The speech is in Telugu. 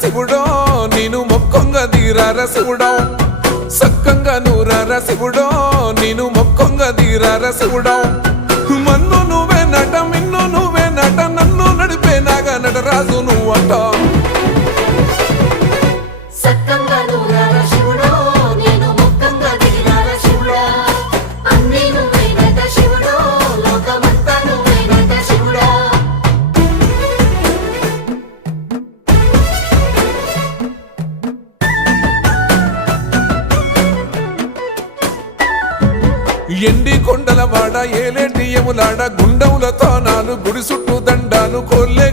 శివుడో నేను మొక్కంగా తీరార శివుడో సక్కంగా నూరార శివుడో నేను మొక్కంగా తీరార శివుడో మన్ను నువ్వే నట మిన్ను నువ్వే నట నన్ను నడిపే నాగా నటరాజు నువ్వంట ఎండి కొండల వాడ ఏలేటి యములాడ గుండముల తానాలు గుడి చుట్టూ దండాలు కోల్లే